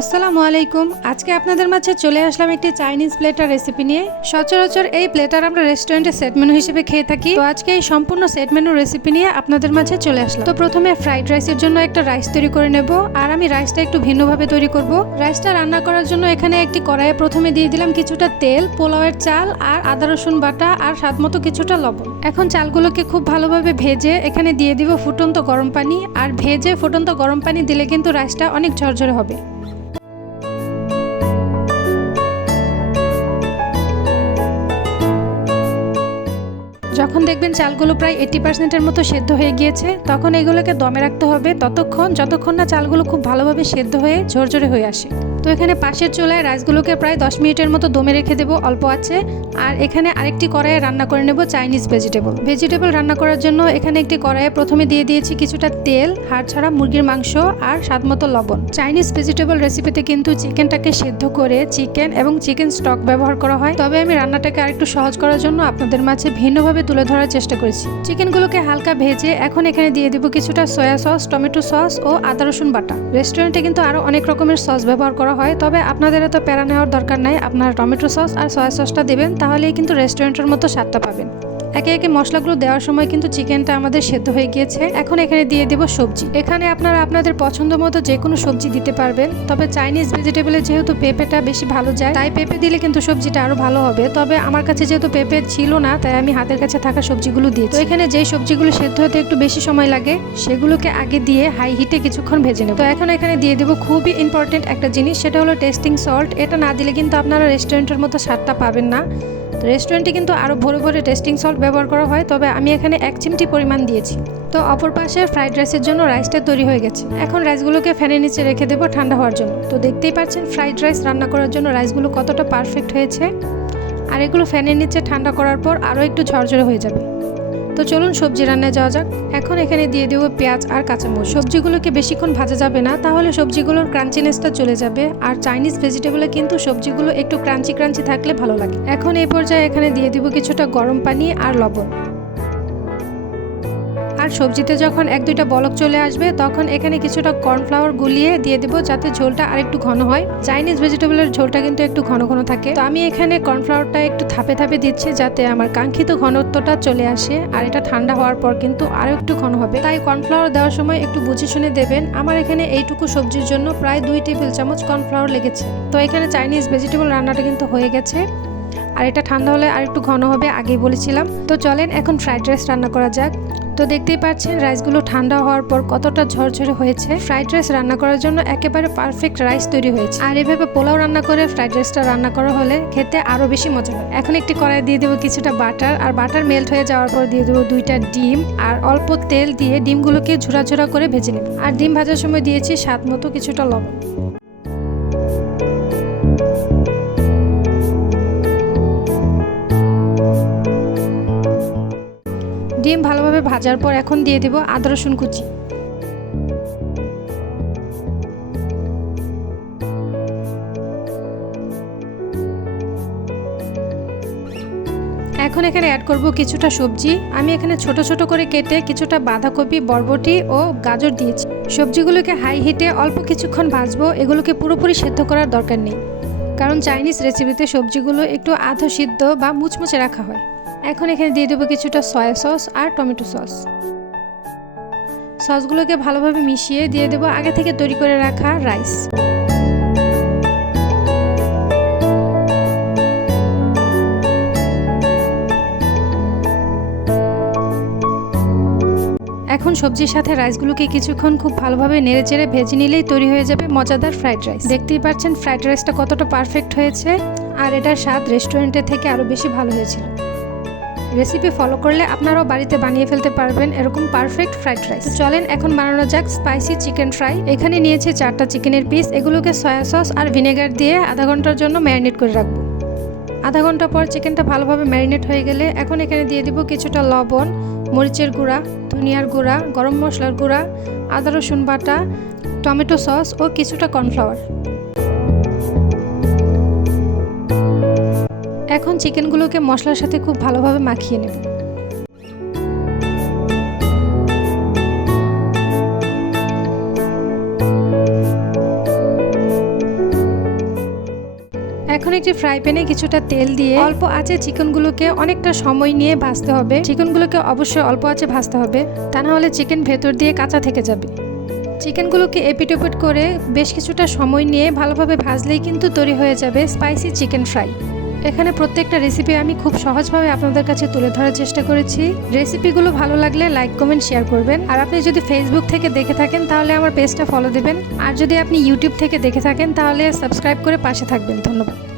আসসালামু আলাইকুম। আজকে আপনাদের মাঝে চলে আসলাম একটি চাইনিজ প্লেটার রেসিপি নিয়ে। সচরাচর এই প্লেটার আমরা রেস্টুরেন্টে সেট মেনু হিসেবে খেয়ে থাকি। তো আজকে এই সম্পূর্ণ সেট মেনু রেসিপি নিয়ে আপনাদের মাঝে চলে আসলাম। তো প্রথমে ফ্রাইড রাইসের জন্য একটা রাইস তৈরি করে নেব। আর আমি রাইসটা একটু ভিন্নভাবে তৈরি করব। রাইসটা রান্না করার জন্য এখানে একটি কড়াইয়ে প্রথমে দিয়ে দিলাম কিছুটা তেল, পোলাওয়ের চাল, আর আদা রসুন বাটা, আর স্বাদ মতো কিছুটা লবণ। এখন চালগুলোকে খুব ভালোভাবে ভেজে এখানে দিয়ে দিব ফুটন্ত গরম পানি। আর ভেজে ফুটন্ত গরম পানি দিলে কিন্তু রাইসটা অনেক ঝরঝরে হবে। যখন দেখবেন চালগুলো প্রায় এইটি পার্সেন্টের মতো সেদ্ধ হয়ে গিয়েছে, তখন এগুলোকে দমে রাখতে হবে ততক্ষণ, যতক্ষণ না চালগুলো খুব ভালোভাবে সেদ্ধ হয়ে ঝরঝরে হয়ে আসে। তো এখানে পাশের চুলায় রাইসগুলোকে প্রায় দশ মিনিটের মতো দমে রেখে দেবো, অল্প আছে। আর এখানে আরেকটি কড়াইয়ে রান্না করে নেব চাইনিজ ভেজিটেবল ভেজিটেবল রান্না করার জন্য এখানে একটি কড়াইয়ে প্রথমে দিয়ে দিয়েছি কিছুটা তেল, হাড় ছাড়া মুরগির মাংস আর স্বাদ মতো লবণ। চাইনিজ ভেজিটেবল রেসিপিতে কিন্তু চিকেনটাকে সেদ্ধ করে চিকেন এবং চিকেন স্টক ব্যবহার করা হয়। তবে আমি রান্নাটাকে আরেকটু সহজ করার জন্য আপনাদের মাঝে ভিন্নভাবে তুলে ধরার চেষ্টা করেছি। চিকেনগুলোকে হালকা ভেজে এখন এখানে দিয়ে দিব কিছুটা সয়া সস টমেটো সস ও আদা রসুন বাটা। রেস্টুরেন্টে কিন্তু আরও অনেক রকমের সস ব্যবহার করা হয়, তবে আপনাদের এত প্যারা নেওয়ার দরকার নাই। আপনারা টমেটো সস আর সয়া সসটা দেবেন, তাহলেই কিন্তু রেস্টুরেন্টের মতো স্বাদটা পাবেন। একে একে মশলাগুলো দেওয়ার সময় কিন্তু চিকেনটা আমাদের সেদ্ধ হয়ে গিয়েছে। এখন এখানে দিয়ে দেব সবজি। এখানে আপনারা আপনাদের পছন্দ মতো যে কোনো সবজি দিতে পারবেন। তবে চাইনিজ ভেজিটেবলে যেহেতু পেঁপেটা বেশি ভালো যায়, তাই পেঁপে দিলে কিন্তু সবজিটা আরও ভালো হবে। তবে আমার কাছে যেহেতু পেঁপে ছিল না, তাই আমি হাতের কাছে থাকা সবজিগুলো দিই তো এখানে যে সবজিগুলো সেদ্ধ হতে একটু বেশি সময় লাগে, সেগুলোকে আগে দিয়ে হাই হিটে কিছুক্ষণ ভেজে নেব। তো এখন এখানে দিয়ে দেবো খুবই ইম্পর্টেন্ট একটা জিনিস, সেটা হলো টেস্টিং সল্ট। এটা না দিলে কিন্তু আপনারা রেস্টুরেন্টের মতো স্বাদটা পাবেন না। রেস্টুরেন্টে কিন্তু আরও ভরে ভরে টেস্টিং সল্ট ব্যবহার করা হয়, তবে আমি এখানে এক চিমটি পরিমাণ দিয়েছি। তো অপর পাশে ফ্রাইড রাইসের জন্য রাইসটা তৈরি হয়ে গেছে। এখন রাইসগুলোকে ফ্যানের নিচে রেখে দেবো ঠান্ডা হওয়ার জন্য। তো দেখতেই পাচ্ছেন ফ্রাইড রাইস রান্না করার জন্য রাইসগুলো কতটা পারফেক্ট হয়েছে। আর এগুলো ফ্যানের নিচে ঠান্ডা করার পর আরও একটু ঝরঝরে হয়ে যাবে। তো চলুন সবজি রান্নায় যাওয়া যাক। এখন এখানে দিয়ে দেবো পেঁয়াজ আর কাঁচামরিচ। সবজিগুলোকে বেশিক্ষণ ভাজা যাবে না, তাহলে সবজিগুলোর ক্রাঞ্চিনেসটা চলে যাবে। আর চাইনিজ ভেজিটেবলে কিন্তু সবজিগুলো একটু ক্রাঞ্চি ক্রাঞ্চি থাকলে ভালো লাগে। এখন এই পর্যায়ে এখানে দিয়ে দিব কিছুটা গরম পানি আর লবণ। আর সবজিতে যখন এক দুইটা বলক চলে আসবে, তখন এখানে কিছুটা কর্নফ্লাওয়ার গুলিয়ে দিয়ে দেবো যাতে ঝোলটা আরেকটু ঘন হয়। চাইনিজ ভেজিটেবলের ঝোলটা কিন্তু একটু ঘন ঘন থাকে। তো আমি এখানে কর্নফ্লাওয়ারটা একটু থাপে থাপে দিচ্ছি যাতে আমার কাঙ্ক্ষিত ঘনত্বটা চলে আসে আর এটা ঠান্ডা হওয়ার পর কিন্তু আরও একটু ঘন হবে। তাই কর্নফ্লাওয়ার দেওয়ার সময় একটু বুঝে শুনে দেবেন, আমার এখানে এইটুকু সবজির জন্য প্রায় দুই টেবিল চামচ কর্নফ্লাওয়ার লেগেছে। তো এখানে চাইনিজ ভেজিটেবল রান্নাটা কিন্তু হয়ে গেছে। আর এটা ঠান্ডা হলে আর একটু ঘন হবে আগেই বলেছিলাম। তো চলেন এখন ফ্রাইড রাইস রান্না করা যাক। তো দেখতেই পাচ্ছেন, রাইসগুলো ঠান্ডা হওয়ার পর কতটা ঝরঝরে হয়েছে। ফ্রাইড রাইস রান্না করার জন্য একেবারে পারফেক্ট রাইস তৈরি হয়েছে। আর এভাবে পোলাও রান্না করে ফ্রাইড রাইসটা রান্না করা হলে খেতে আরও বেশি মজা হয়। এখন একটি কড়াই দিয়ে দেবো কিছুটা বাটার, আর বাটার মেল্ট হয়ে যাওয়ার পর দিয়ে দেবো দুইটা ডিম, আর অল্প তেল দিয়ে ডিমগুলোকে ঝুরা ঝুরা করে ভেজে নেব। আর ডিম ভাজার সময় দিয়েছি স্বাদ মতো কিছুটা লবণ। ডিম ভালোভাবে ভাজার পর এখন দিয়ে দেব আদা, রসুন কুচি। এখন এখানে অ্যাড করব কিছুটা সবজি। আমি এখানে ছোট ছোট করে কেটে কিছুটা বাঁধাকপি, বরবটি ও গাজর দিয়েছি। সবজিগুলোকে হাই হিটে অল্প কিছুক্ষণ ভাজবো। এগুলোকে পুরোপুরি সেদ্ধ করার দরকার নেই। কারণ চাইনিজ রেসিপিতে সবজিগুলো একটু আধো সিদ্ধ বা মুচমুচে রাখা হয়। এখন এখানে দিয়ে দেবো কিছুটা সয়া সস আর টমেটো সস সসগুলোকে ভালোভাবে মিশিয়ে দিয়ে দেবো আগে থেকে তৈরি করে রাখা রাইস এখন সবজির সাথে রাইসগুলোকে কিছুক্ষণ খুব ভালোভাবে নেড়ে চেড়ে ভেজে নিলেই তৈরি হয়ে যাবে মজাদার ফ্রাইড রাইস দেখতেই পাচ্ছেন ফ্রাইড রাইসটা কতটা পারফেক্ট হয়েছে। আর এটার স্বাদ রেস্টুরেন্টের থেকে আরও বেশি ভালো হয়েছিল। রেসিপি ফলো করলে আপনারাও বাড়িতে বানিয়ে ফেলতে পারবেন এরকম পারফেক্ট ফ্রাইড রাইস চলেন এখন বানানো যাক স্পাইসি চিকেন ফ্রাই এখানে নিয়েছি চারটা চিকেনের পিস এগুলোকে সয়া সস আর ভিনেগার দিয়ে আধা ঘণ্টার জন্য ম্যারিনেট করে রাখব। আধা ঘণ্টা পর চিকেনটা ভালোভাবে ম্যারিনেট হয়ে গেলে এখন এখানে দিয়ে দিব কিছুটা লবণ, মরিচের গুঁড়া, ধনিয়ার গুঁড়া, গরম মশলার গুঁড়া, আদা রসুন বাটা, টমেটো সস ও কিছুটা কর্নফ্লাওয়ার এখন চিকেনগুলোকে মশলার সাথে খুব ভালোভাবে মাখিয়ে নেব। এখন একটি ফ্রাই প্যানে কিছুটা তেল দিয়ে অল্প আঁচে চিকেনগুলোকে অনেকটা সময় নিয়ে ভাজতে হবে। চিকেনগুলোকে অবশ্যই অল্প আঁচে ভাজতে হবে, তা না হলে চিকেন ভেতর দিয়ে কাঁচা থেকে যাবে। চিকেনগুলোকে এপিট ওপিট করে বেশ কিছুটা সময় নিয়ে ভালোভাবে ভাজলেই কিন্তু তৈরি হয়ে যাবে স্পাইসি চিকেন ফ্রাই এখানে প্রত্যেকটা রেসিপি আমি খুব সহজভাবে আপনাদের কাছে তুলে ধরার চেষ্টা করেছি। রেসিপিগুলো ভালো লাগলে লাইক কমেন্ট শেয়ার করবেন। আর আপনি যদি ফেসবুক থেকে দেখে থাকেন, তাহলে আমার পেজটা ফলো দেবেন। আর যদি আপনি ইউটিউব থেকে দেখে থাকেন, তাহলে সাবস্ক্রাইব করে পাশে থাকবেন। ধন্যবাদ।